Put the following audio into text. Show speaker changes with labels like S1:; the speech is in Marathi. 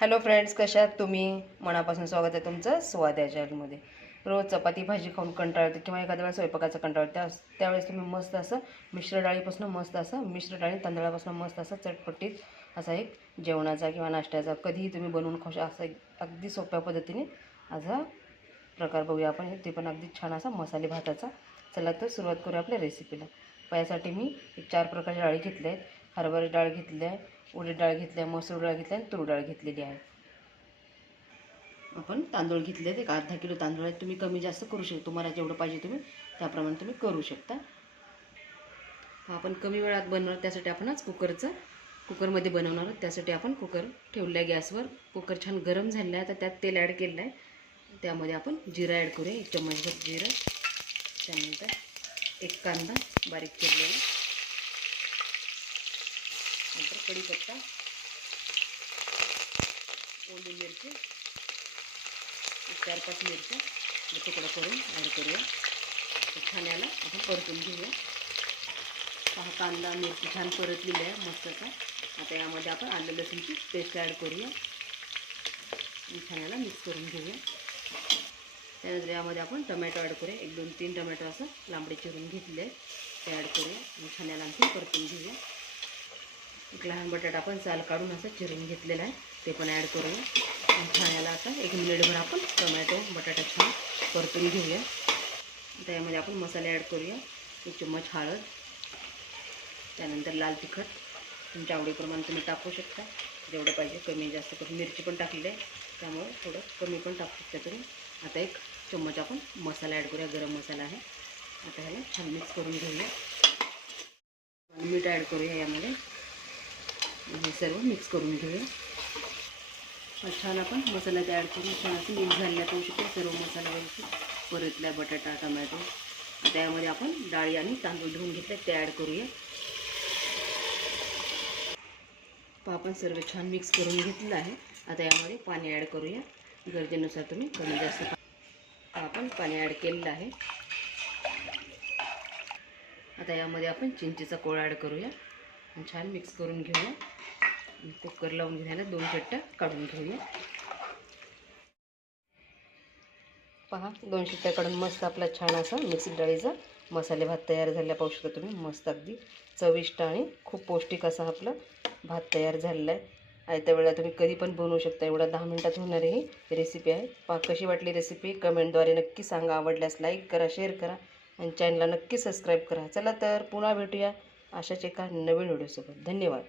S1: हॅलो फ्रेंड्स कशात तुम्ही? मनापासून स्वागत आहे तुमचं स्वाद या चॅनलमध्ये. रोज चपाती भाजी खाऊन कंटाळते किंवा एखाद्या वेळेस स्वयंपाकाचा कंटाळ त्या त्यावेळेस तुम्ही मस्त असं मिश्र डाळीपासून मस्त असं मिश्र डाळी तांदळापासून मस्त असं चटपटीत असा एक जेवणाचा किंवा नाश्त्याचा कधीही तुम्ही बनवून खाऊ शकता असं एक अगदी सोप्या पद्धतीने असा प्रकार बघूया आपण. ते पण अगदी छान असा मसाले भाताचा. चला तर सुरुवात करूया आपल्या रेसिपीला यासाठी मी एक चार प्रकारच्या डाळी घेतल्या आहेत. हरभरा डाळ घेतली आहे. उडीद डाळ घेतली आहे मसूर डाळ घेतली आहे आणि तूर डाळ घेतलेली आहे. आपण तांदूळ घेतले आहेत एक अर्धा किलो तांदूळ आहेत तुम्ही कमी जास्त करू शकता. तुम्हाला जेवढं पाहिजे तुम्ही त्याप्रमाणे तुम्ही करू शकता. आपण कमी वेळात बनवणार त्यासाठी आपण आज कुकरचं कुकरमध्ये बनवणार आहोत. त्यासाठी आपण कुकर ठेवला आहे गॅसवर. कुकर छान गरम झालेलं आहे. तर त्यात तेल ॲड केलं आहे. त्यामध्ये आपण जिरा ॲड करूया. एक चम्मचभर जिरं. त्यानंतर एक कांदा बारीक केलेला नंतर कढीपत्ता ओली मिरची एक चार पाच मिरच्या तुकडा करून ॲड करूया. तर छान याला आपण परतून घेऊया. पहा कांदा मिरची छान परतलेली आहे मस्तचा आता यामध्ये आपण आलं लसूणची पेस्ट ॲड करूया. आणि छान याला मिक्स करून घेऊया. त्यानंतर यामध्ये आपण टमॅटो ॲड करूया. एक दोन तीन टमॅटो असं लांबडे चिरून घेतले ते ॲड करूया. आणि छान याला आणखी परतून घेऊया. एक लहान बटाटा आपण साल काढून असं चिरून घेतलेला आहे. ते पण ॲड करूया. आणि छान याला आता एक मिनिटभर आपण टोमॅटो बटाटा छान परतून घेऊया. त्यामध्ये आपण मसाले ॲड करूया. एक चम्मच हळद. त्यानंतर लाल तिखट. तुमच्या आवडीप्रमाणे तुम्ही टाकू शकता. जेवढं पाहिजे कमी जास्त करून. मिरची पण टाकलेली आहे. त्यामुळे थोडं कमी पण टाकू शकता तुम्ही. आता एक चम्मच आपण मसाला ॲड करूया. गरम मसाला आहे. आता ह्याला छान मिक्स करून घेऊया. मीठ ॲड करूया यामध्ये. हे सर्व मिक्स करून घेऊया. छान आपण मसाला तयार करून छान असं मिक्स झालेला पाहू शकतो सर्व मसाला वगैरे परतल्या बटाटा टमॅटो. आता यामध्ये आपण डाळी आणि तांदूळ धुवून घेतले ते ॲड करूया आपण सर्व छान मिक्स करून घेतलेलं आहे. आता यामध्ये पाणी ॲड करूया. गरजेनुसार तुम्ही कमी जास्त आपण पाणी ॲड केलेलं आहे. आता यामध्ये आपण चिंचेचा कोळ ॲड करूया. छान मिक्स करून घेऊया कुकर लावून घ्यायला दोन चट्ट्या काढून घेऊया पहा दोन शिट्ट्या काढून मस्त आपला छान असा मिक्स डाळीचा मसाले भात तयार झाला. पाहू शकता तुम्ही मस्त अगदी चविष्ट आणि खूप पौष्टिक असा आपला भात तयार झालेला आहे. आयत्या वेळेला तुम्ही कधी पण बनवू शकता. एवढा दहा मिनटात होणारी ही रेसिपी आहे. पहा कशी वाटली रेसिपी कमेंटद्वारे नक्की सांगा. आवडल्यास लाईक करा शेअर करा. आणि चॅनलला नक्की सबस्क्राईब करा. चला तर पुन्हा भेटूया. अशाच एका नवीन व्हिडिओसोबत. धन्यवाद.